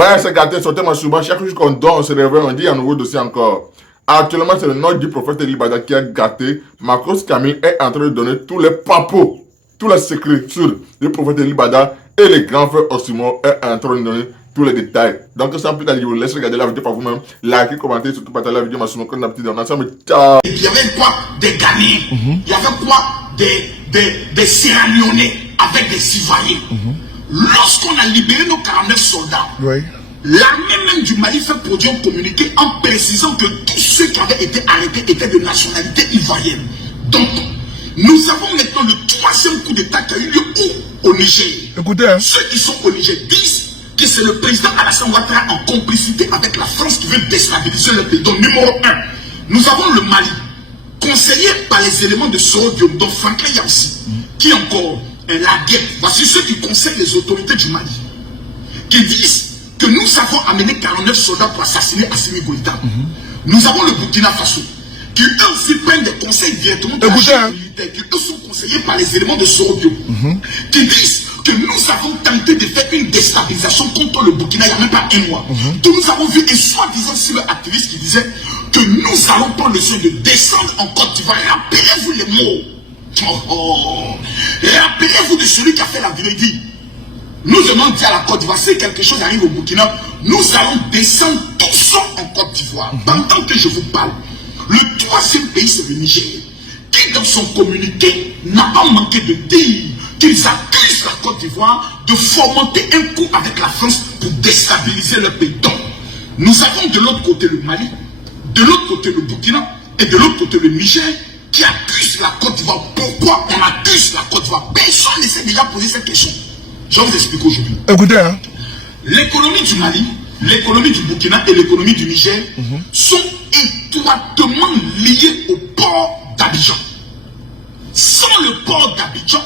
Ouais, c'est gâté, sortez ma souba. Chaque jour qu'on dort, on se réveille, on dit un nouveau dossier encore. Actuellement, c'est le nom du prophète Elibada qui a gâté. Marcos Camille est en train de donner tous les papos, tous les secrets sur le prophète Elibada et les grands frères Osimo est en train de donner tous les détails. Donc, sans plus tarder, je vous laisse regarder la vidéo par vous-même. Likez, commentez, surtout partager la vidéo. Massimo, comme d'habitude, on ensemble. Ciao. Il y avait quoi? Des Ghanéens. Il y avait quoi? Des Sierra Leonais avec des Ivoiriens. Lorsqu'on a libéré nos 49 soldats, l'armée même du Mali fait produire un communiqué en précisant que tous ceux qui avaient été arrêtés étaient de nationalité ivoirienne. Donc, nous avons maintenant le troisième coup d'État qui a eu lieu au Niger. Écoutez, hein. Ceux qui sont au Niger disent que c'est le président Alassane Ouattara en complicité avec la France qui veut déstabiliser le pays. Donc, numéro 1, nous avons le Mali, conseillé par les éléments de Soro Diop, dont Franklin Yamsi, qui encore la guerre. Voici ceux qui conseillent les autorités du Mali, qui disent que nous avons amené 49 soldats pour assassiner Assimi Goïta. Nous avons le Burkina Faso, qui eux aussi prennent des conseils directement de la chaîne militaire, qui eux sont conseillés par les éléments de Soro Diop, qui disent que nous avons tenté de faire une déstabilisation contre le Burkina il n'y a même pas un mois. Donc nous avons vu un soi-disant cyberactiviste qui disait que nous allons prendre le soin de descendre en Côte d'Ivoire. Rappelez-vous les mots. Rappelez-vous de celui qui a fait la vidéo. Il dit, nous demandons à la Côte d'Ivoire, si quelque chose arrive au Burkina, nous allons descendre tous en Côte d'Ivoire. Pendant que je vous parle, le troisième pays, c'est le Niger, qui dans son communiqué n'a pas manqué de dire qu'ils accusent la Côte d'Ivoire de fomenter un coup avec la France pour déstabiliser le pays. Donc, nous avons de l'autre côté le Mali, de l'autre côté le Burkina et de l'autre côté le Niger qui accusent la Côte d'Ivoire. Pourquoi on accuse la Côte d'Ivoire? Personne ne s'est déjà posé cette question. Je vais vous expliquer aujourd'hui. Écoutez, hein. L'économie du Mali, l'économie du Burkina et l'économie du Niger sont étroitement liées au port d'Abidjan. Sans le port d'Abidjan,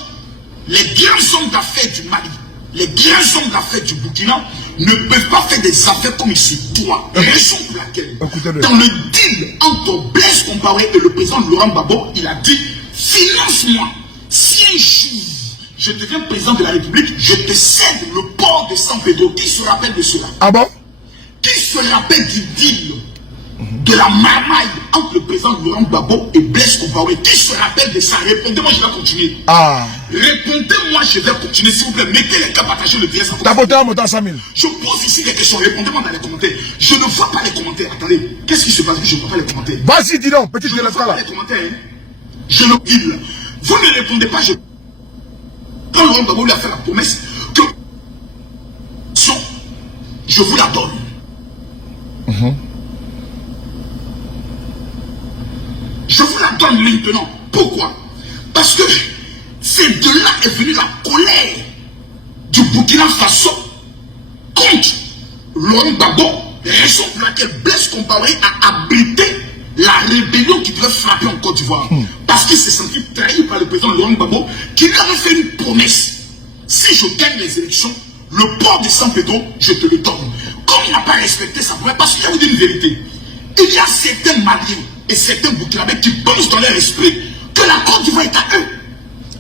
les grands hommes d'affaires du Mali, les grands hommes d'affaires du Burkina ne peuvent pas faire des affaires comme ils se doivent. Raison pour laquelle, dans le deal entre Blaise Compaoré et le président Laurent Gbagbo, il a dit, finance-moi. Si un jour je deviens président de la République, je te cède le port de San Pedro. Qui se rappelle de cela? Ah bon? Qui se rappelle du deal de la marmaille entre le président Laurent Gbagbo et Blaise Compaoré? Qui se rappelle de ça? Répondez-moi, je vais continuer. Répondez-moi, je vais continuer, s'il vous plaît. Mettez les cas, partagez le bien. T'as voté en montant 100 000. Je pose ici des questions, répondez-moi dans les commentaires. Je ne vois pas les commentaires. Attendez, qu'est-ce qui se passe? Je ne vois pas les commentaires. Vas-y, dis donc, petit je ne vois pas les commentaires. Je le dis. Vous ne répondez pas, quand Laurent Gbagbo lui a fait la promesse que je vous la donne. Je vous la donne maintenant. Pourquoi? Parce que c'est de là est venue la colère du Burkina Faso contre Laurent Gbagbo, raison pour laquelle Blaise Compaoré a abrité la rébellion qui devait frapper en Côte d'Ivoire. Parce qu'il s'est senti trahi par le président Laurent Gbagbo, qui lui avait fait une promesse. Si je gagne les élections, le port de San Pedro, je te le donne. Comme il n'a pas respecté sa promesse, parce qu'il y a une vérité. Il y a certains Maliens et certains Burkinabés qui pensent dans leur esprit que la Côte d'Ivoire est à eux.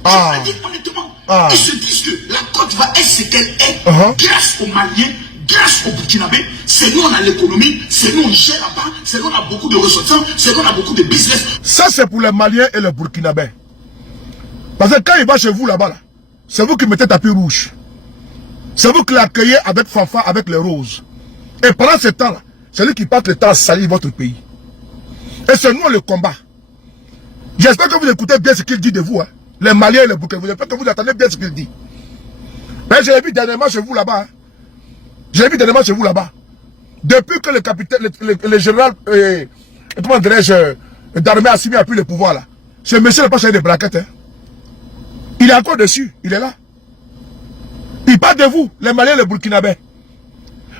Je le dis honnêtement. Ils se disent que la Côte d'Ivoire est ce qu'elle est grâce aux Maliens, grâce aux Burkinabés. C'est nous on a l'économie, c'est nous on gère là-bas, c'est nous on a beaucoup de ressortissants, c'est nous on a beaucoup de business. Ça c'est pour les Maliens et les Burkinabés. Parce que quand il va chez vous là-bas, là, c'est vous qui mettez tapis rouge. C'est vous qui l'accueillez avec fanfare, avec les roses. Et pendant ce temps-là, c'est lui qui passe le temps à salir votre pays. Et c'est nous le combat. J'espère que vous écoutez bien ce qu'il dit de vous. Hein. Les Maliens et les Burkinabés. J'espère que vous attendez bien ce qu'il dit. Mais j'ai vu dernièrement chez vous là-bas. Hein. J'ai vu dernièrement chez vous là-bas. Depuis que le capitaine, le général, comment dirais-je, d'armée Assimi a pris le pouvoir là. Ce monsieur n'a pas changé de braquette. Hein. Il est encore dessus. Il est là. Il parle de vous, les Maliens et les Burkinabés.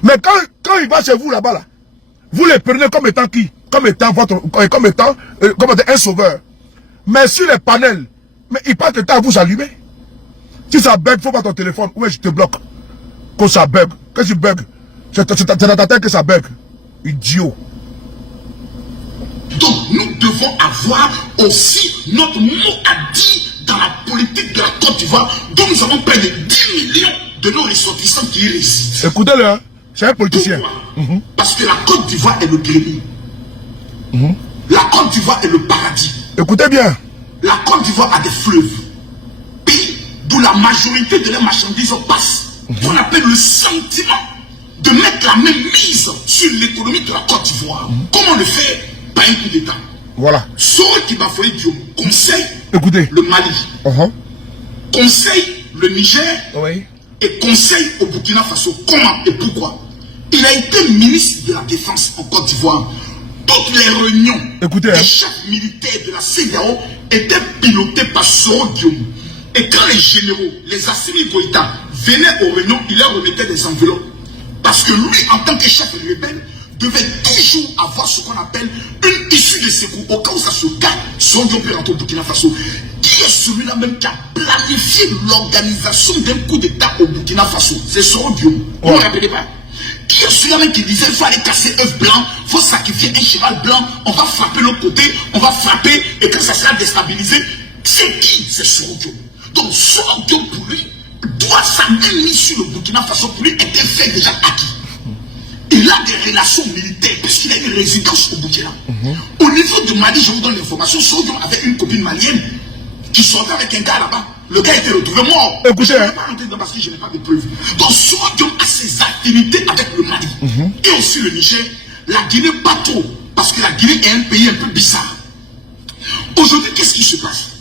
Mais quand il va chez vous là-bas, là, vous les prenez comme étant qui? Comme étant un sauveur. Mais sur les panels, mais il passe le temps à vous allumer. Si ça bug, il faut pas ton téléphone. Ouais, je te bloque. Quand ça bug. Qu'est-ce que tu bug? C'est dans ta tête que ça bug. Idiot. Donc, nous devons avoir aussi notre mot à dire dans la politique de la Côte d'Ivoire, dont nous avons près de 10 millions de nos ressortissants qui y résident. Écoutez-le, hein. C'est un politicien. Pourquoi? Parce que la Côte d'Ivoire est le grenier. La Côte d'Ivoire est le paradis. Écoutez bien. La Côte d'Ivoire a des fleuves. Pays d'où la majorité de leurs marchandises passent. On appelle le sentiment de mettre la même mise sur l'économie de la Côte d'Ivoire. Comment le faire? Par un coup d'État. Voilà. Soro qui Bafoué Diom conseille Écoutez. le Mali. Conseille le Niger. Oui. Et conseille au Burkina Faso. Comment et pourquoi? Il a été ministre de la Défense en Côte d'Ivoire. Toutes les réunions des chefs militaires de la CEDEAO étaient pilotées par Soro Diom. Et quand les généraux, les Assimi Goïta, venaient aux réunions, il leur remettait des enveloppes. Parce que lui, en tant que chef rebelle, devait toujours avoir ce qu'on appelle une issue de secours. Au cas où ça se gagne, Soro Diom peut rentrer au Burkina Faso. Qui est celui-là même qui a planifié l'organisation d'un coup d'État au Burkina Faso? C'est Soro Diom. Vous ne vous rappelez pas? Qui est celui-là même qui disait qu'il fallait casser œuf blanc, il faut sacrifier un cheval blanc, on va frapper l'autre côté, on va frapper, et quand ça sera déstabilisé, c'est qui? C'est Soro Diom. Donc Soro Diom pour lui, doit sa même mise sur le Burkina Faso pour lui était fait déjà acquis. Il a des relations militaires, puisqu'il a une résidence au Burkina. Au niveau de Mali, je vous donne l'information, Soro Diom avait une copine malienne qui sortait avec un gars là-bas. Le gars était retrouvé mort. Écoutez, je ne vais pas rentrer dedans parce que je n'ai pas de preuves. Donc Soro Diom a ses affinités avec le Mali. Et aussi le Niger. La Guinée pas trop. Parce que la Guinée est un pays un peu bizarre. Aujourd'hui, qu'est-ce qui se passe?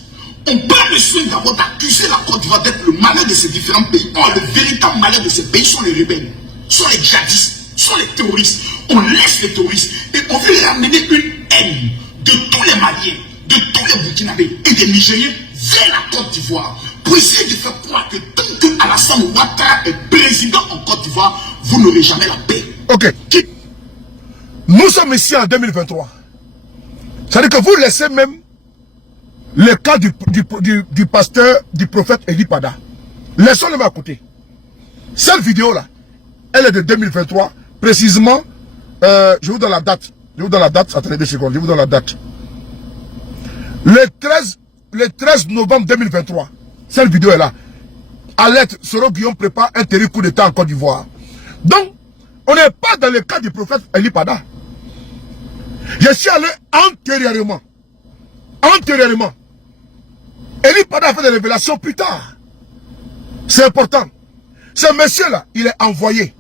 On prend le soin d'abord d'accuser la Côte d'Ivoire d'être le malheur de ces différents pays. Or, le véritable malheur de ces pays sont les rebelles, sont les djihadistes, sont les terroristes. On laisse les terroristes et on veut ramener une haine de tous les Maliens, de tous les Burkinabés et des Nigériens vers la Côte d'Ivoire pour essayer de faire croire que tant que Alassane Ouattara est président en Côte d'Ivoire, vous n'aurez jamais la paix. Ok. Nous sommes ici en 2023. C'est-à-dire que vous laissez même le cas du pasteur, du prophète Eli Pada. Laissons-le à côté. Cette vidéo-là, elle est de 2023. Précisément, je vous donne la date. Attendez 2 secondes, je vous donne la date. Le 13 novembre 2023, cette vidéo est là. Alerte, Soro Guillaume prépare un terrible coup d'État en Côte d'Ivoire. Donc, on n'est pas dans le cas du prophète Eli Pada. Je suis allé antérieurement. Eli Pada a fait des révélations plus tard. C'est important. Ce monsieur-là, il est envoyé.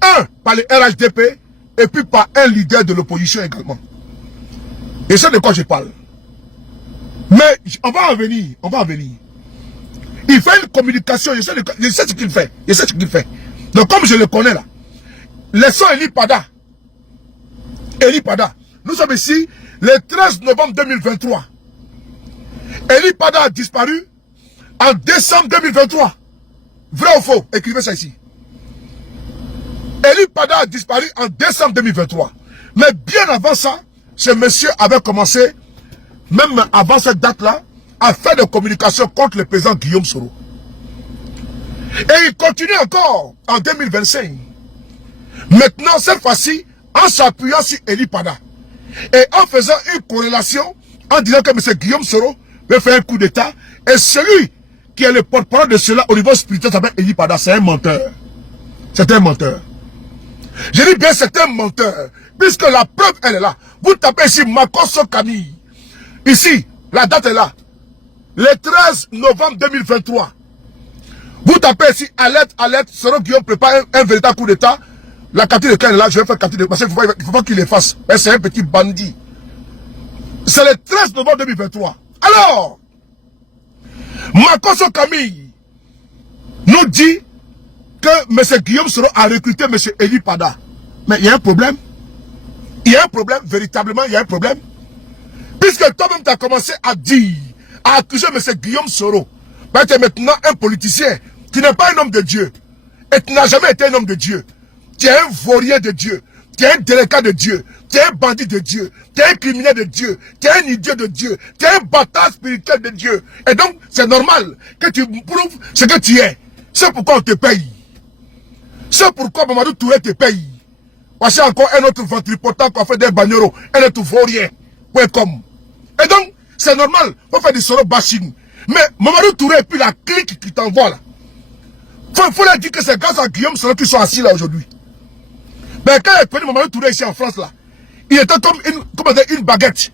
Un, par le RHDP, et puis par un leader de l'opposition également. Et c'est de quoi je parle. Mais on va en venir. Il fait une communication, je sais ce qu'il fait. Donc comme je le connais là, laissons Eli Pada. Nous sommes ici le 13 novembre 2023. Eli Pada a disparu en décembre 2023. Vrai ou faux? Écrivez ça ici. Eli Pada a disparu en décembre 2023. Mais bien avant ça, ce monsieur avait commencé, même avant cette date-là, à faire des communications contre le président Guillaume Soro. Et il continue encore en 2025. Maintenant, cette fois-ci, en s'appuyant sur Eli Pada. Et en faisant une corrélation, en disant que M. Guillaume Soro veut faire un coup d'État. Et celui qui est le porte-parole de cela au niveau spirituel s'appelle Eli Pada. C'est un menteur. C'est un menteur. Je dis bien c'est un menteur. Puisque la preuve, elle est là. Vous tapez ici Makosso Camille. Ici, la date est là. Le 13 novembre 2023. Vous tapez ici, alerte, Soro Guillaume prépare un véritable coup d'État. La capture de Ken est là, je vais faire capture de... Parce qu'il ne faut pas qu'il efface. C'est un petit bandit. C'est le 13 novembre 2023. Alors, Makosso Camille nous dit que M. Guillaume Soro a recruté M. Eli Pada. Mais il y a un problème. Véritablement, il y a un problème. Puisque toi-même, tu as commencé à dire, à accuser M. Guillaume Soro. Ben, tu es maintenant un politicien. Tu n'es pas un homme de Dieu. Et tu n'as jamais été un homme de Dieu. Tu es un vaurien de Dieu. Tu es un délécat de Dieu. Tu es un bandit de Dieu. Tu es un criminel de Dieu. Tu es un idiot de Dieu. Tu es un bâtard spirituel de Dieu. Et donc, c'est normal que tu prouves ce que tu es. C'est pourquoi on te paye. C'est pourquoi Mamadou Touré te paye. Voici encore un autre ventripotent qui a fait des bagnoros. Un autre vaurien. Welcome. Et donc, c'est normal. On fait du Soro bashing. Mais Mamadou Touré et puis la clique qui t'envoie là. Faut leur dire que c'est grâce à Guillaume Soro qui sont assis là aujourd'hui. Mais quand il est connu Mamadou Touré ici en France, là, il était comme une baguette.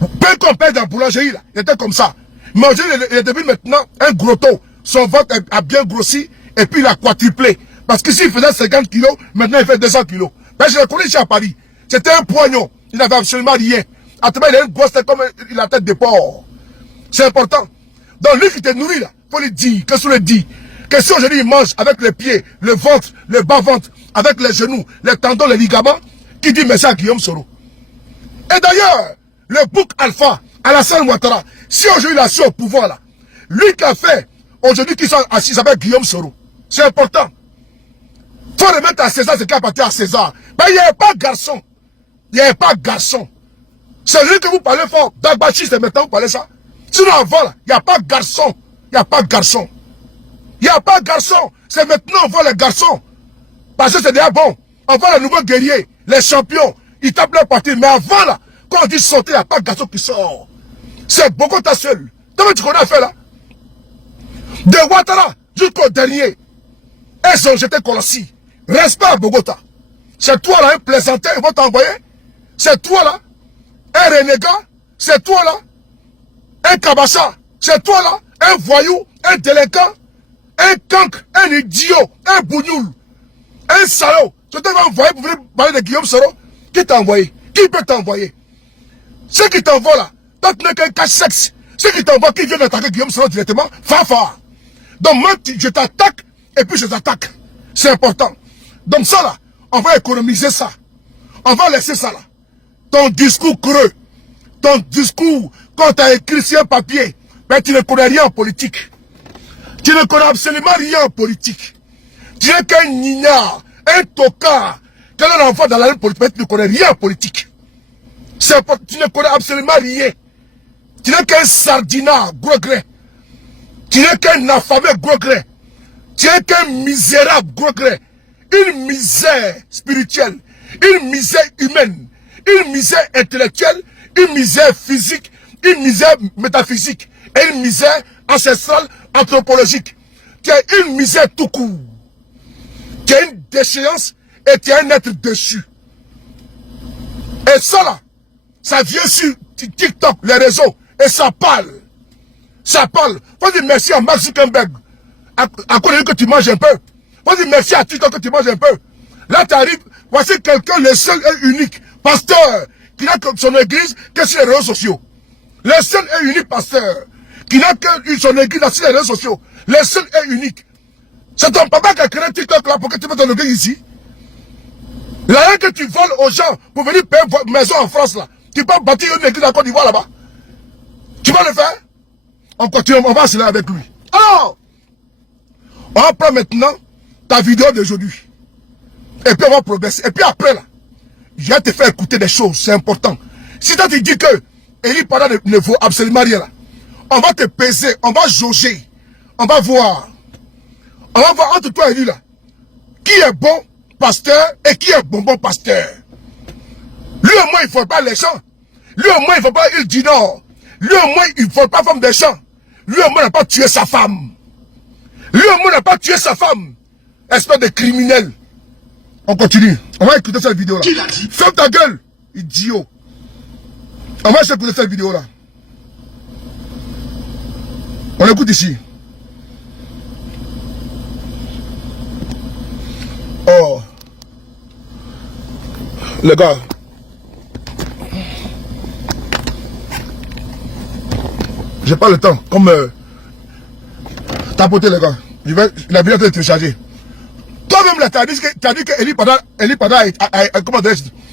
Peu qu'on paye dans la boulangerie, là, il était comme ça. Mais aujourd'hui, il est devenu maintenant un gros taux. Son ventre a bien grossi et puis il a quadruplé. Parce que s'il faisait 50 kilos, maintenant il fait 200 kilos. Ben, je le connais ici à Paris. C'était un poignon. Il n'avait absolument rien. Actuellement, il a une grosse tête comme la tête de porc. C'est important. Donc lui qui te nourrit là, il faut lui dire, qu'est-ce qu'on lui dit? Que si aujourd'hui il mange avec les pieds, le ventre, le bas-ventre, avec les genoux, les tendons, les ligaments, qui dit merci à Guillaume Soro. Et d'ailleurs, le bouc alpha, Alassane Ouattara, si aujourd'hui il a su au pouvoir là, lui qui a fait, aujourd'hui qui sont assis, il s'appelle Guillaume Soro. C'est important. Il faut remettre à César ce qui appartient à César. Mais il n'y avait pas garçon. Il n'y avait pas garçon. C'est lui que vous parlez fort. Dagbachi, c'est maintenant que vous parlez ça. Sinon avant là, il n'y a pas garçon. Il n'y a pas garçon. Il n'y a pas garçon. C'est maintenant on voit les garçons. Parce que c'est déjà bon. On voit les nouveaux guerriers, les champions. Ils tapent leur partie. Mais avant là, quand on dit sauter, il n'y a pas garçon qui sort. C'est Bogota seul. Comment tu connais à faire là? De Ouattara jusqu'au dernier. Ils ont jeté Colossi. Respect à Bogota. C'est toi là, un plaisantin, ils vont t'envoyer. C'est toi là, un renégat. C'est toi là, un cabacha. C'est toi là, un voyou, un délinquant, un cancre, un idiot, un bougnoul, un salaud. Tu t'es envoyé pour venir parler de Guillaume Soro. Qui t'a envoyé? Qui peut t'envoyer? Ceux qui t'envoient là, toi tu n'es qu'un cache-sexe. Ceux qui t'envoient, qui viennent attaquer Guillaume Soro directement, fa. Donc moi, je t'attaque et puis je t'attaque. C'est important. Donc ça là, on va économiser ça. On va laisser ça là. Ton discours creux, ton discours, quand tu as écrit sur un papier, ben tu ne connais rien en politique. Tu ne connais absolument rien en politique. Tu n'es qu'un ignare, un tocard. Quel est l'enfant dans la ligne politique, tu ne connais rien en politique. Tu ne connais absolument rien. Tu n'es qu'un sardinard, gros gré. Tu n'es qu'un affamé, gros gré. Tu n'es qu'un misérable, gros gré. Une misère spirituelle, une misère humaine, une misère intellectuelle, une misère physique, une misère métaphysique et une misère ancestrale anthropologique. Tu as une misère tout court. Tu as une déchéance et tu es un être déchu. Et ça là, ça vient sur TikTok, les réseaux, et ça parle. Ça parle. Faut dire merci à Mark Zuckerberg. À cause de que tu manges un peu. Faut dire merci à TikTok que tu manges un peu. Là, tu arrives, voici quelqu'un, le seul et unique pasteur qui n'a que son église que sur les réseaux sociaux. Le seul et unique pasteur qui n'a que son église sur les réseaux sociaux. Le seul et unique. C'est ton papa qui a créé TikTok là pour que tu mettes ton église ici. L'argent que tu voles aux gens pour venir payer votre maison en France là, tu peux bâtir une église en Côte d'Ivoire là-bas. Tu vas le faire? On continue, on va se là avec lui. Alors, on prend maintenant ta vidéo d'aujourd'hui. Et puis on va progresser. Et puis après là, je vais te faire écouter des choses, c'est important. Si toi tu dis que Eli Pada ne vaut absolument rien là, on va te peser, on va jauger, on va voir. On va voir entre toi et lui là, qui est bon pasteur et qui est bon pasteur. Lui au moins il ne faut pas les champs. Lui au moins il ne faut pas il dit non. Lui au moins il ne faut pas femme des champs. Lui au moins n'a pas tué sa femme. Lui au moins n'a pas tué sa femme. Espèce de criminel. On continue. On va écouter cette vidéo là. Qui l'a dit? Ferme ta gueule, idiot. On va écouter cette vidéo là. On écoute ici. Oh. Les gars. J'ai pas le temps. Comme tapoter les gars. La vidéo est téléchargée. Toi-même là, tu as dit que Eli Pada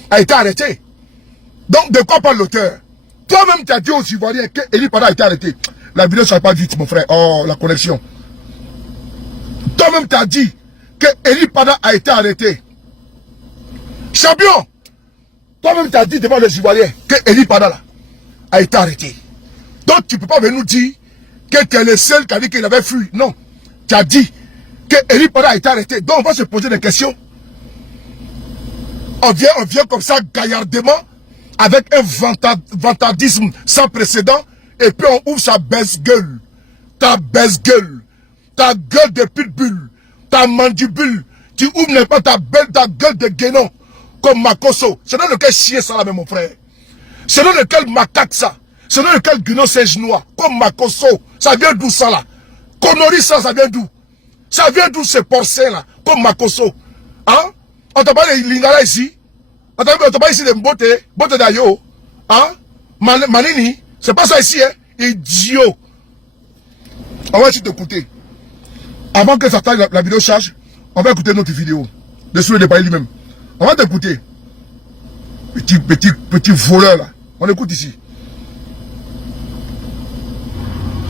a été arrêté. Donc de quoi parle l'auteur? Toi-même tu as dit aux Ivoiriens que Eli Pada a été arrêté. La vidéo ne sera pas vite mon frère. Oh, la connexion. Toi-même tu as dit que Eli Pada a été arrêté. Champion! Toi-même tu as dit devant les Ivoiriens que Eli Pada là, a été arrêté. Donc tu ne peux pas venir nous dire que tu es le seul qui a dit qu'il avait fui. Non. Tu as dit que Eli Pada a été arrêté. Donc on va se poser des questions. On vient comme ça gaillardement avec un vantardisme sans précédent et puis on ouvre sa baisse-gueule. Ta baisse-gueule. Ta gueule de pitbull. Ta mandibule. tu ouvres pas ta gueule de guénon comme Makosso. C'est dans lequel chien ça là, mon frère. C'est dans lequel macaque ça. C'est dans lequel guénon c'est genois comme Makosso. Ça vient d'où ça là? Connerie ça vient d'où? Ça vient d'où ces porcins là comme Makosso? Hein? On t'a parlé de Lingala ici? On t'a parlé ici de Mbote Dayo? Hein? Manini? C'est pas ça ici, hein? Idiot! On va juste écouter. Avant que ça taille la vidéo charge, on va écouter notre vidéo. Dessus le débat lui-même. On va t'écouter. Petit voleur là. On écoute ici.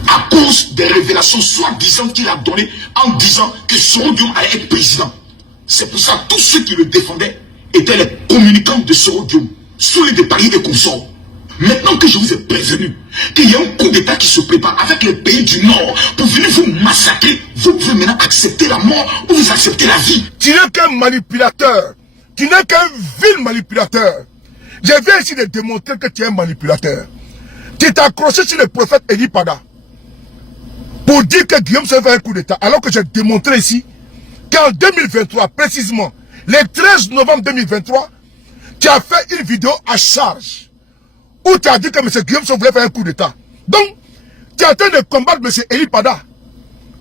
À cause des révélations soi-disant qu'il a données en disant que Soro Guillaume allait être président. C'est pour ça que tous ceux qui le défendaient étaient les communicants de Soro Guillaume, sous les paris et consorts. Maintenant que je vous ai prévenu qu'il y a un coup d'État qui se prépare avec les pays du Nord pour venir vous massacrer, vous pouvez maintenant accepter la mort ou vous acceptez la vie. Tu n'es qu'un manipulateur. Tu n'es qu'un vil manipulateur. Je viens ici de démontrer que tu es un manipulateur. Tu t'es accroché sur le prophète Eli Pada pour dire que Guillaume se fait un coup d'État, alors que j'ai démontré ici qu'en 2023, précisément, le 13 novembre 2023, tu as fait une vidéo à charge où tu as dit que M. Guillaume se voulait faire un coup d'État. Donc, tu es en train de combattre M. Eli Pada.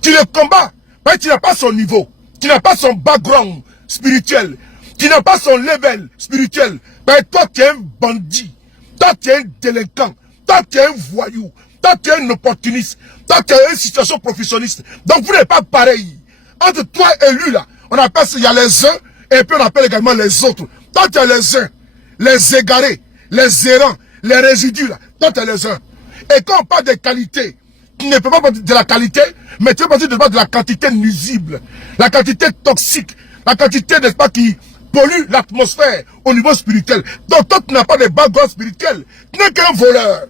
Tu le combats, parce que tu n'as pas son niveau, tu n'as pas son background spirituel, tu n'as pas son level spirituel. Parce que toi, tu es un bandit, toi, tu es un délinquant, toi, tu es un voyou, toi, tu es un opportuniste, toi, tu es une situation professionniste. Donc, vous n'êtes pas pareil. Entre toi et lui, là, on appelle ça, il y a les uns, et puis on appelle également les autres. Toi, tu es les uns, les égarés, les errants, les résidus, là. Toi, tu es les uns. Et quand on parle de qualité, tu ne peux pas parler de la qualité, mais tu peux parler de la quantité nuisible, la quantité toxique, la quantité, n'est-ce pas, qui pollue l'atmosphère au niveau spirituel. Donc, toi, tu n'as pas de background spirituel. Tu n'es qu'un voleur.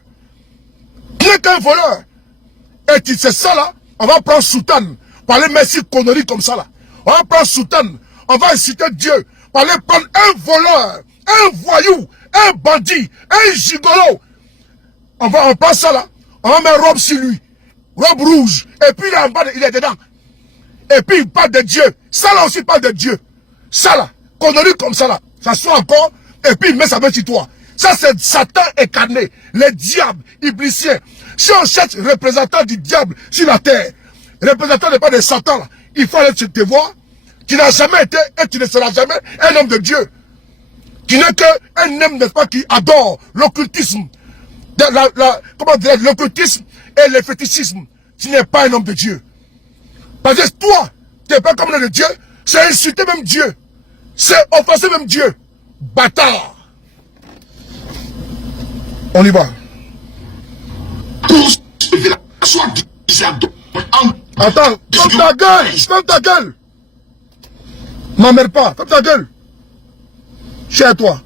Tu n'es qu'un voleur. Et tu sais ça, là, on va prendre soutane, pour aller mettre ces conneries comme ça, là. On va prendre soutane, on va inciter Dieu, pour aller prendre un voleur, un voyou, un bandit, un gigolo. On prend ça, là, on va mettre robe sur lui, robe rouge, et puis là, en bas, il est dedans. Et puis il parle de Dieu. Ça, là aussi, parle de Dieu. Ça, là, conneries comme ça, là, ça soit encore, et puis il met sa main sur toi. Ça, c'est Satan incarné, le diable, iblisien. Si on cherche représentant du diable sur la terre, représentant n'est pas de Satan, là, il faut aller te voir. Tu n'as jamais été et tu ne seras jamais un homme de Dieu. Tu n'es qu'un homme, n'est-ce pas, qui adore l'occultisme. Comment dire, l'occultisme et le fétichisme. Tu n'es pas un homme de Dieu. Parce que toi, tu n'es pas comme un homme de Dieu. C'est insulter même Dieu. C'est offenser même Dieu. Bâtard. On y va. Attends, ferme ta gueule, ferme ta gueule. M'emmerde pas, ferme ta gueule. Chez toi.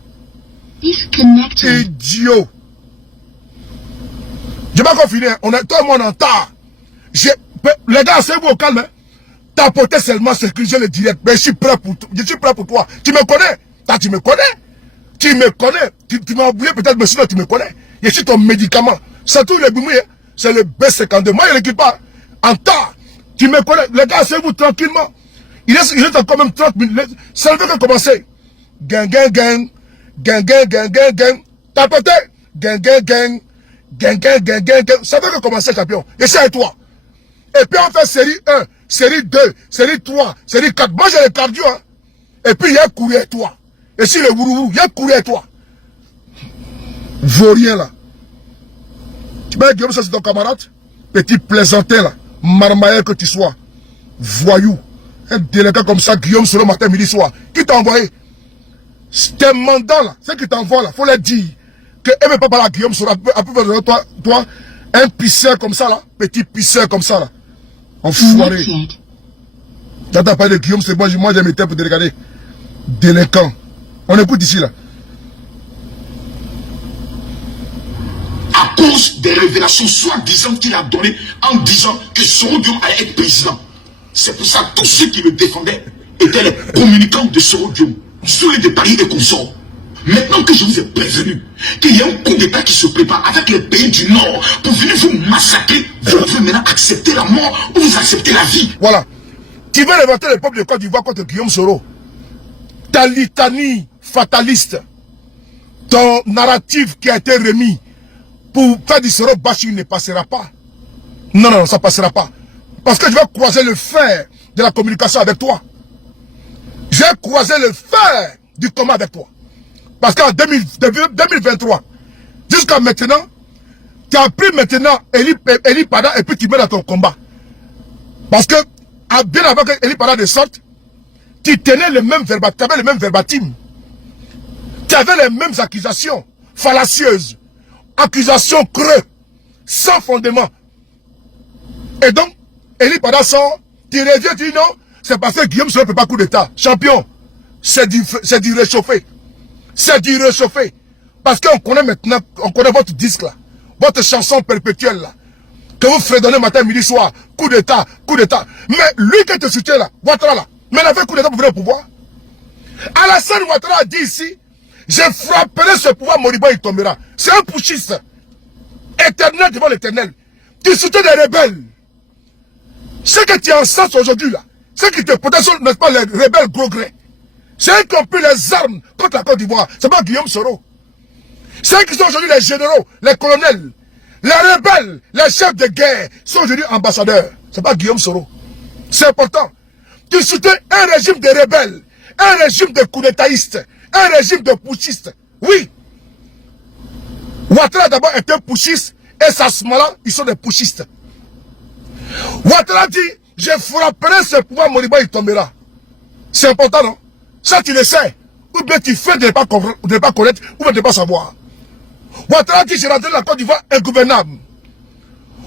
Idiot. Je vais pas qu'on finisse, toi et moi on est en retard. Les gars, c'est vous au calme. Hein? T'as apporté seulement ce que je le direct. Mais je suis prêt pour toi. Tu me connais. Tu me connais. Tu me connais. Tu m'as oublié peut-être, mais sinon tu me connais. Je suis ton médicament. C'est tout le bimouille. C'est le B52. Moi, je ne l'équipe pas. En tas. Tu me connais. Les gars, c'est vous tranquillement. Il est encore même 30 minutes. Ça ne veut que commencer. Gang, gang, gang. Gang, gang, gang, gang, gang. T'as porté. Gang, gang, gang. Gang, gang, gang, gang, gang. Ça veut que commencer, champion. Et c'est à toi. Et puis on fait série 1, série 2, série 3, série 4. Moi, j'ai le cardio, hein. Et puis il y a courir à toi. Et si le gourou, il y a courir à toi. Vaurien, là. Tu m'as dit, Guillaume, ça c'est ton camarade? Petit plaisantin, là. Marmailleur que tu sois. Voyou. Un délinquant comme ça, Guillaume, sur le matin, midi, soir. Qui t'a envoyé? Tes mandats, là. Ceux qui t'envoient, là. Faut leur dire. Que aime pas parler à Guillaume, sur toi, un pisseur comme ça, là. Petit pisseur comme ça, là. Enfoiré. Quand t'as parlé de Guillaume, c'est moi j'ai mes têtes pour te regarder. Délinquant. On écoute ici, là. À cause des révélations soi-disant qu'il a données en disant que Soro Guillaume allait être président. C'est pour ça que tous ceux qui le défendaient étaient les communicants de Soro Guillaume, sous les paris et consorts. Maintenant que je vous ai prévenu qu'il y a un coup d'État qui se prépare avec les pays du Nord pour venir vous massacrer, vous pouvez maintenant accepter la mort ou vous acceptez la vie. Voilà. Tu veux révolter le peuple de Côte d'Ivoire contre Guillaume Soro. Ta litanie fataliste, ton narratif qui a été remis pour faire du Soro bashing ne passera pas. Non, non, ça ne passera pas. Parce que je vais croiser le fer de la communication avec toi. Je vais croiser le fer du combat avec toi. Parce qu'en 2023, jusqu'à maintenant, tu as pris maintenant Eli Pada et puis tu mets dans ton combat. Parce que, bien avant que Eli Pada ne sorte, tu tenais le même verbatim, tu avais le même verbatim. Tu avais les mêmes accusations fallacieuses, accusations creux, sans fondement. Et donc, Eli Pada sort, tu reviens, tu dis non, c'est parce que Guillaume Soro ne peut pas coup d'état. Champion, c'est du réchauffé. C'est du réchauffé. Parce qu'on connaît maintenant, on connaît votre disque là, votre chanson perpétuelle là, que vous fredonnez matin, midi, soir, coup d'état, coup d'état. Mais lui qui te soutient là, Ouattara là, mais il a fait coup d'état pour venir au pouvoir. Alassane Ouattara a dit ici, je frapperai ce pouvoir moribond, il tombera. C'est un putschiste. Éternel devant l'éternel. Tu soutiens des rebelles. Ce que tu encenses aujourd'hui là, ce qui te protège, n'est-ce pas, les rebelles gros gré. C'est eux qui ont pris les armes contre la Côte d'Ivoire. C'est pas Guillaume Soro. C'est eux qui sont aujourd'hui les généraux, les colonels, les rebelles, les chefs de guerre, sont aujourd'hui ambassadeurs. C'est pas Guillaume Soro. C'est important. Tu soutiens un régime de rebelles, un régime de coup d'étatistes, un régime de putschistes. Oui. Ouattara d'abord était putschiste et Sasmala, ils sont des putschistes. Ouattara dit, je frapperai ce pouvoir moribond, il tombera. C'est important, non? Ça, tu le sais. Ou bien tu fais de ne pas connaître, ou bien de ne pas savoir. Ouattara dit, je rentrerai dans la Côte d'Ivoire ingouvernable.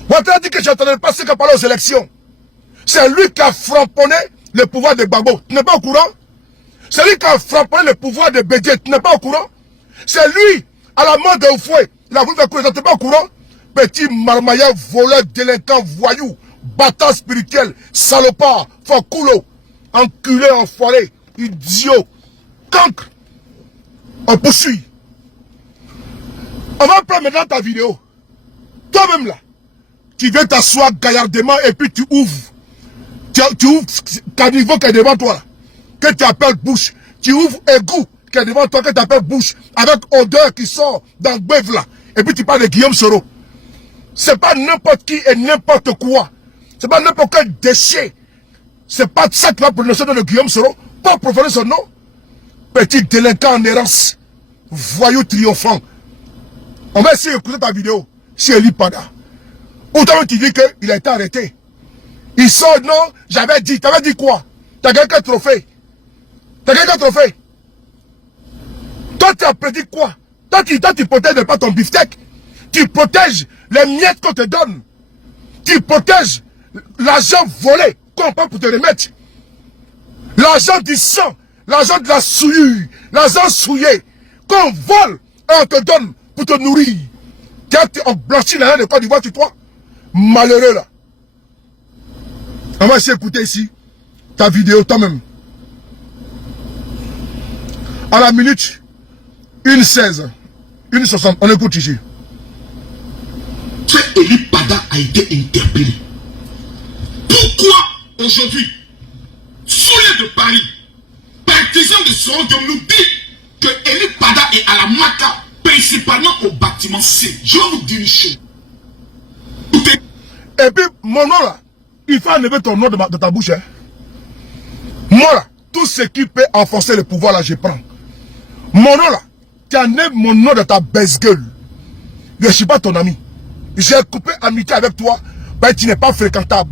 Ouattara dit que je n'entendrai pas ce qu'a parlé aux élections. C'est lui qui a framponné le pouvoir de Gbagbo. Tu n'es pas au courant? C'est lui qui a framponné le pouvoir de Bédié. Tu n'es pas au courant? C'est lui, à la mort de Oufoué, il a voulu faire coup d'état. Tu n'es pas au courant? Petit marmailleur, voleur, délinquant, voyou, bâtard spirituel, salopard, faculo, enculé, enfoiré, idiot, cancre. On poursuit. On va prendre maintenant ta vidéo. Toi-même là, tu viens t'asseoir gaillardement et puis tu ouvres. Tu ouvres caniveau qui est devant toi là, que tu appelles bouche. Tu ouvres égout qui est devant toi, que tu appelles bouche, avec odeur qui sort dans le bœuf là. Et puis tu parles de Guillaume Soro. C'est pas n'importe qui et n'importe quoi. C'est pas n'importe quel déchet. C'est pas ça qui va prononcer le nom de Guillaume Soro. Pas profaner son nom. Petit délinquant en errance. Voyou triomphant. On va essayer d'écouter ta vidéo. C'est Eli Pada. Autant tu dis qu'il a été arrêté. Il sort, non, j'avais dit. T'avais dit quoi? T'as gagné quel trophée? T'as gagné quel trophée? Toi, tu as prédit quoi? Toi, tu protèges pas ton beefsteak. Tu protèges les miettes qu'on te donne. Tu protèges l'argent volé qu'on prend pour te remettre. L'argent du sang, l'argent de la souillure, l'argent souillé qu'on vole et on te donne pour te nourrir. On blanchit la haine de Côte d'Ivoire, tu crois? Malheureux là. On va essayer d'écouter ici ta vidéo toi-même. À la minute 1:16, 1:60, on écoute ici. Eli Pada a été interpellé. Pourquoi aujourd'hui, foulée de Paris, partisans de Soro nous dit que Eli Pada est à la Maka, principalement au bâtiment C. Je vais vous dire une chose. Et puis, mon nom là, il faut enlever ton nom de ta bouche. Hein. Moi là, tout ce qui peut enfoncer le pouvoir là, je prends. Mon nom là, tu enlèves mon nom de ta baisse-gueule. Je ne suis pas ton ami. J'ai coupé amitié avec toi, ben tu n'es pas fréquentable.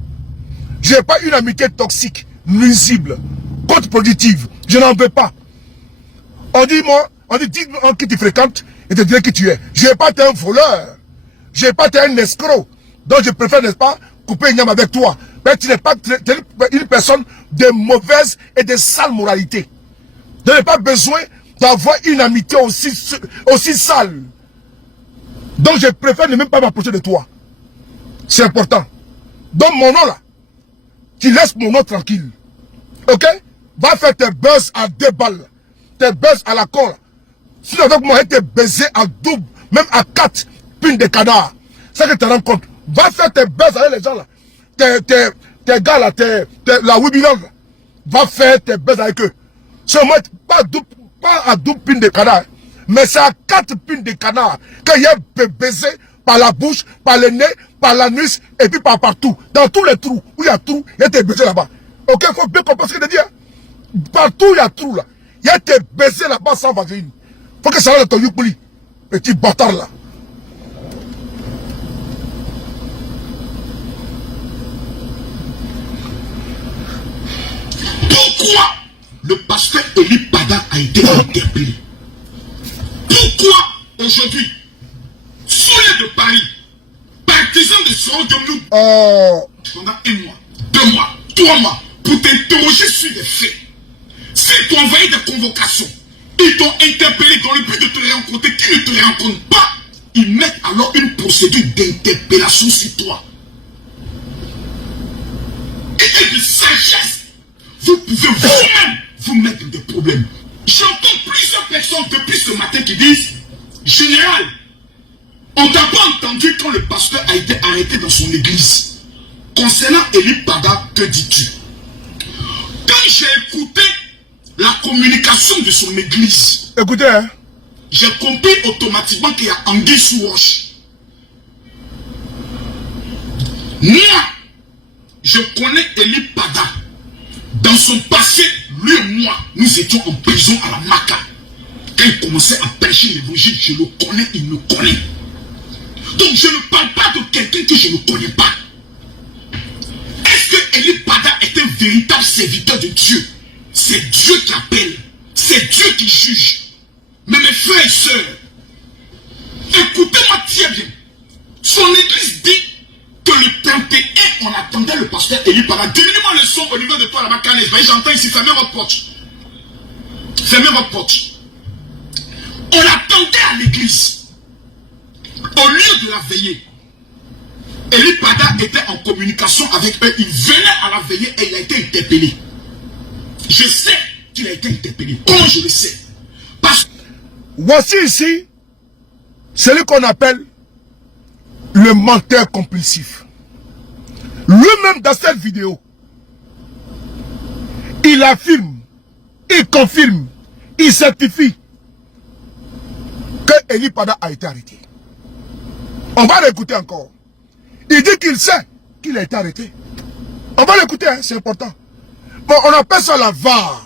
Je n'ai pas une amitié toxique, nuisible, contre-productive. Je n'en veux pas. On dit moi, on dit dis-moi qui tu fréquentes et te dirai qui tu es. Je n'ai pas été un voleur. Je n'ai pas été un escroc. Donc je préfère, n'est-ce pas, couper une âme avec toi. Mais tu n'es pas une personne de mauvaise et de sale moralité. Je n'ai pas besoin d'avoir une amitié aussi sale. Donc je préfère ne même pas m'approcher de toi. C'est important. Donc mon nom là, tu laisses mon nom tranquille. Ok? Va faire tes buzz à 2 balles. Tes buzz à la con là. Si avec moi, tu es baisé à double, même à 4 pines de cadavres. C'est que tu te rends compte. Va faire tes buzz avec les gens là. tes gars là, la Wibilon, va faire tes baises avec eux. Seulement, pas à 12 pines de canard, mais c'est à 4 pines de canard qu'il y a baisé par la bouche, par le nez, par l'anus, et puis par partout. Dans tous les trous, où il y a trous, il y a des baisers là-bas. Ok, il faut bien comprendre ce que je dis. Hein? Partout, il y a trous là. Il y a des baisers là-bas sans vaseline. Faut que ça aille dans ton youpli. Petit bâtard là. Pourquoi le pasteur Eli Pada a été interpellé? Pourquoi aujourd'hui, soleil de Paris, partisans de Soro Diomnou, pendant 1 mois, 2 mois, 3 mois, pour t'interroger sur les faits, s'ils t'ont envoyé des convocations, ils t'ont interpellé dans le but de te rencontrer, qui ne te rencontrent pas, ils mettent alors une procédure d'interpellation sur toi. Et de sagesse, vous pouvez vous-même vous mettre dans des problèmes. J'entends plusieurs personnes depuis ce matin qui disent, général, on t'a pas entendu quand le pasteur a été arrêté dans son église. Concernant Eli Pada, que dis-tu? Quand j'ai écouté la communication de son église, écoutez, hein, j'ai compris automatiquement qu'il y a anguille sous roche. Moi, je connais Eli Pada. Dans son passé, lui et moi, nous étions en prison à la Maca. Quand il commençait à prêcher l'évangile, je le connais, il me connaît. Donc je ne parle pas de quelqu'un que je ne connais pas. Est-ce que Eli Pada est un véritable serviteur de Dieu? C'est Dieu qui appelle, c'est Dieu qui juge. Mais mes frères et sœurs, écoutez-moi très bien. Son église dit que le 31, on attendait le pasteur Eli Pada. Donnez-moi le son au niveau de toi là-bas, Canès. J'entends ici, fermez votre porte. Fermez votre porte. On attendait à l'église. Au lieu de la veillée, Eli Pada était en communication avec eux. Il venait à la veillée et il a été interpellé. Je sais qu'il a été interpellé. Comment je le sais? Parce que voici ici celui qu'on appelle le menteur compulsif. Lui-même dans cette vidéo, il affirme, il confirme, il certifie que Eli Pada a été arrêté. On va l'écouter encore. Il dit qu'il sait qu'il a été arrêté. On va l'écouter, hein, c'est important. Bon, on appelle ça la VAR.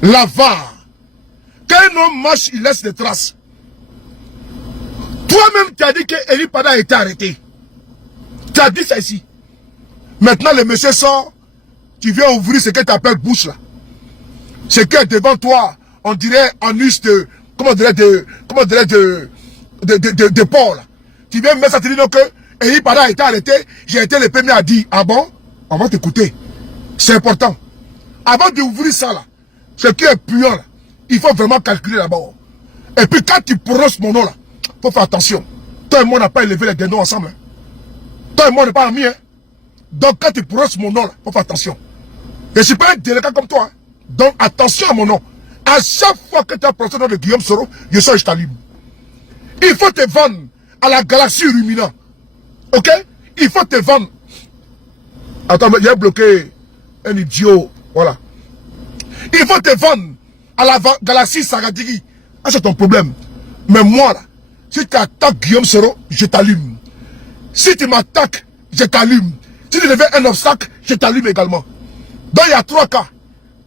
La VAR. Quand un homme marche, il laisse des traces. Toi-même, tu as dit que Eli Pada a été arrêté. Tu as dit ça ici. Maintenant, le monsieur sort. Tu viens ouvrir ce que tu appelles bouche là. Ce qui est devant toi, on dirait anus de... Comment dirait de porc là. Tu viens mettre ça, tu dis donc que Eli Pada a été arrêté. J'ai été le premier à dire, ah bon? On va t'écouter. C'est important. Avant d'ouvrir ça là, ce qui est puant là, il faut vraiment calculer d'abord. Et puis quand tu prononces mon nom là, faut faire attention. Toi et moi, on n'a pas élevé les dindons ensemble. Hein. Toi et moi, on n'est pas amis. Hein. Donc quand tu prononces mon nom là, faut faire attention. Je ne suis pas un délégat comme toi. Hein. Donc attention à mon nom. À chaque fois que tu as prononcé le nom de Guillaume Soro, je t'allume. Il faut te vendre à la galaxie ruminant. Ok? Il faut te vendre. Attends, il a bloqué un idiot. Voilà. Il faut te vendre à la galaxie Sagadigi. Ah, c'est ton problème. Mais moi, là, si tu attaques Guillaume Soro, je t'allume. Si tu m'attaques, je t'allume. Si tu deviens un obstacle, je t'allume également. Donc il y a 3 cas.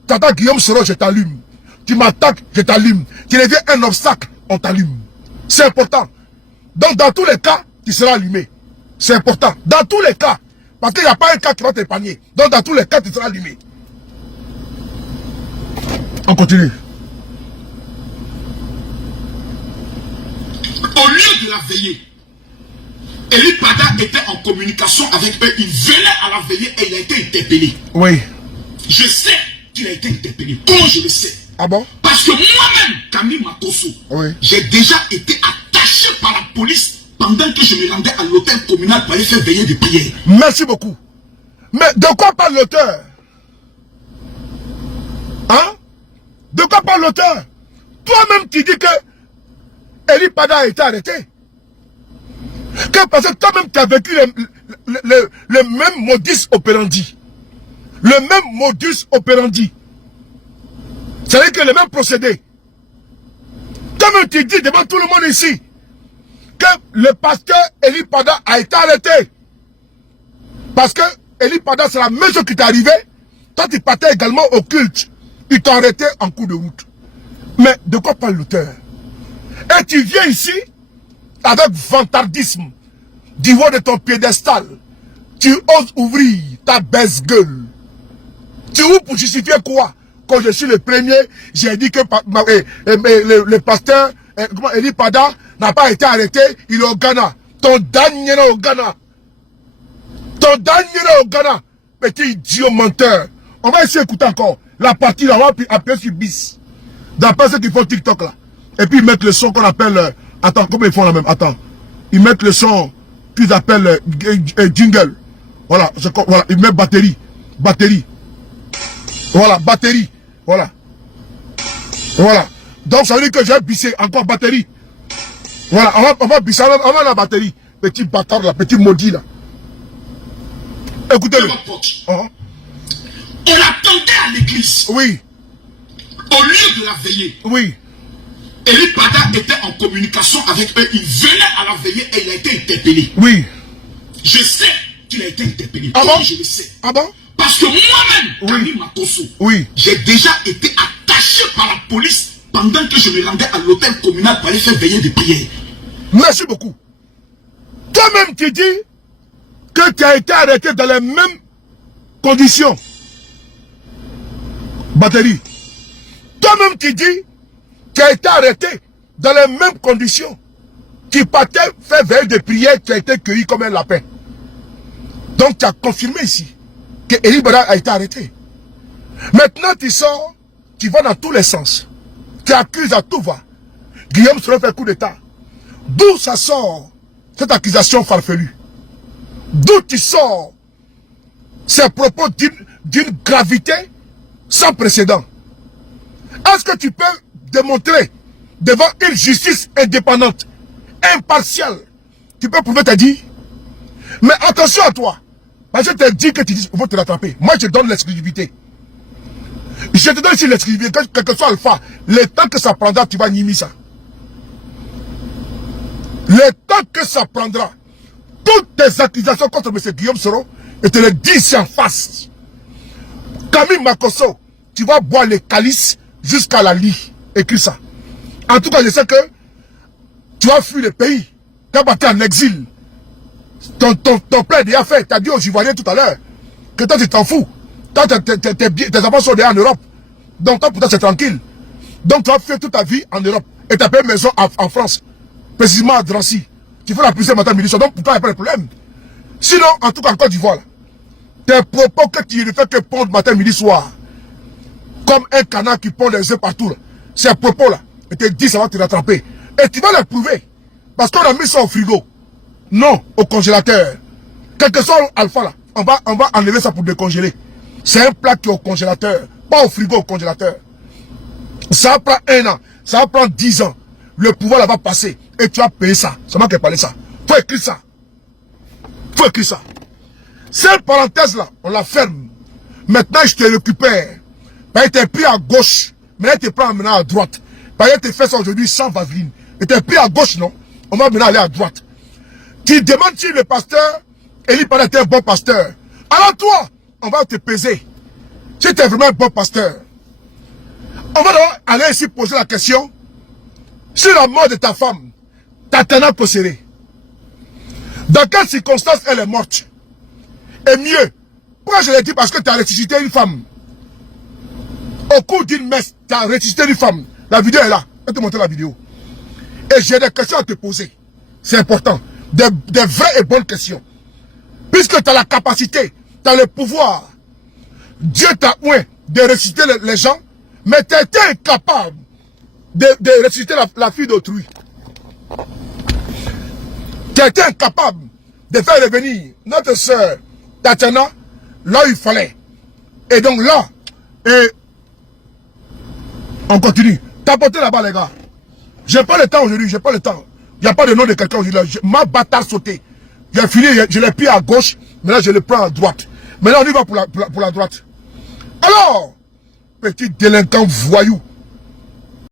Tu attaques Guillaume Soro, je t'allume. Tu m'attaques, je t'allume. Tu deviens un obstacle, on t'allume. C'est important. Donc dans tous les cas, tu seras allumé. C'est important. Dans tous les cas. Parce qu'il n'y a pas un cas qui va t'épargner. Donc dans tous les cas, tu seras allumé. On continue. au lieu de la veillée, Eli Pada était en communication avec eux. Il venait à la veillée et il a été interpellé. Oui. Je sais qu'il a été interpellé. Comment je le sais? Ah bon? Parce que moi-même, Camille Makosso, oui, j'ai déjà été attaché par la police pendant que je me rendais à l'hôtel communal pour aller faire veiller de prière. Merci beaucoup. Mais de quoi parle l'auteur? Hein? De quoi parle l'auteur? Toi-même tu dis que Eli Pada a été arrêté. Parce que toi-même, tu as vécu le même modus operandi. Le même modus operandi. C'est-à-dire que le même procédé. Toi-même, tu dis devant tout le monde ici que le pasteur Eli Pada a été arrêté. Parce que Eli Pada, c'est la même chose qui t'est arrivé. Toi, tu partais également au culte. Ils t'ont arrêté en cours de route. Mais de quoi parle l'auteur? Et tu viens ici avec vantardisme du haut de ton piédestal. Tu oses ouvrir ta baisse-gueule. Tu ouvres pour justifier quoi? Quand je suis le premier, j'ai dit que le pasteur Eli Pada n'a pas été arrêté, il est au Ghana. Ton dernier est au Ghana. Ton dernier est au Ghana. Petit idiot menteur. On va essayer d'écouter encore la partie là, on va appuyer sur bis. D'après ceux qui font TikTok là. Et puis ils mettent le son qu'on appelle... attends, comment ils font là même? Attends. Ils mettent le son qu'ils appellent jingle. Voilà, voilà, ils mettent batterie. Batterie. Voilà, batterie. Voilà. Voilà. Donc ça veut dire que j'ai bissé encore batterie. Voilà, on va bisser, on va la batterie. Petit bâtard là, petit maudit là. Écoutez-le. On l'attendait à l'église. Oui. Au lieu de la veiller. Oui. Eli Pada était en communication avec eux. Il venait à la veillée et il a été interpellé. Oui. Je sais qu'il a été interpellé. Ah bon? Je le sais. Ah bon? Parce que moi-même, Oui. Camille Makosso, Oui. j'ai déjà été attaché par la police pendant que je me rendais à l'hôtel communal pour aller faire veiller des prières. Merci beaucoup. Toi-même, tu dis que tu as été arrêté dans les mêmes conditions. Batterie. Toi-même, tu dis que tu as été arrêté dans les mêmes conditions. Tu partais faire veiller des prières, tu as été cueilli comme un lapin. Donc, tu as confirmé ici que Eli Pada a été arrêté. Maintenant, tu sors, tu vas dans tous les sens. Tu accuses à tout va. Guillaume Soro fait coup d'état. D'où ça sort cette accusation farfelue? D'où tu sors ces propos d'une gravité sans précédent? Est-ce que tu peux démontrer devant une justice indépendante, impartiale, tu peux prouver ta dit? Mais attention à toi, parce que je te dis que tu dis qu'il faut te rattraper. Moi, je donne l'exclusivité. Je te donne ici l'exclusivité, quel que soit Alpha, le temps que ça prendra, tu vas nier ça. Le temps que ça prendra, toutes tes accusations contre M. Guillaume Soro, et te le dis ici en face. Camille Makosso, tu vas boire les calices jusqu'à la lie. Écris ça. En tout cas, je sais que tu as fui le pays. Tu as battu en exil. Ton père est déjà fait. Tu as dit aux Ivoiriens tout à l'heure que toi, tu t'en fous. Toi, tes enfants sont déjà en Europe. Donc, toi, pour toi, c'est tranquille. Donc, tu as fait toute ta vie en Europe. Et tu as payé une maison en France. Précisément à Drancy. Tu fais la plusieurs matin, midi, soir. Donc, pour toi, il n'y a pas de problème. Sinon, en tout cas, en Côte d'Ivoire, tes propos que tu ne fais que pondre matin, midi, soir. Comme un canard qui pond des œufs partout. Ces propos-là. Et te dis, ça va te rattraper. Et tu vas les prouver. Parce qu'on a mis ça au frigo. Non, au congélateur. Quel que soit Alpha là, on va enlever ça pour décongeler. C'est un plat qui est au congélateur. Pas au frigo, au congélateur. Ça prend 1 an. Ça prend 10 ans. Le pouvoir là va passer. Et tu as payé ça. C'est moi qui ai parlé ça. Faut écrire ça. Faut écrire ça. Cette parenthèse là, on la ferme. Maintenant, je te récupère. Parce que tu es pris à gauche. Maintenant, tu te prends maintenant à droite. Parce que tu fais ça aujourd'hui sans vaseline. Et tu es pris à gauche, non? On va maintenant aller à droite. Tu demandes si le pasteur Eli Pada était un bon pasteur. Alors toi, on va te peser. Si tu es vraiment un bon pasteur. On va donc aller ici poser la question. Sur la mort de ta femme, Tatana Kosere, dans quelles circonstances elle est morte? Et mieux, pourquoi je l'ai dit? Parce que tu as ressuscité une femme. Au cours d'une messe, tu as ressuscité une femme. La vidéo est là. Je vais te montrer la vidéo. Et j'ai des questions à te poser. C'est important. Des vraies et bonnes questions. Puisque tu as la capacité, tu as le pouvoir. Dieu t'a oué de ressusciter les gens, mais tu as été incapable de ressusciter la fille d'autrui. Tu as été incapable de faire revenir notre soeur Tatiana là où il fallait. Et donc là, on continue. Tapotez là-bas les gars. J'ai pas le temps aujourd'hui, j'ai pas le temps. Il n'y a pas de nom de quelqu'un aujourd'hui. Ma bâtard sauté. J'ai fini, je l'ai pris à gauche, maintenant je le prends à droite. Maintenant on y va pour la droite. Alors, petit délinquant voyou.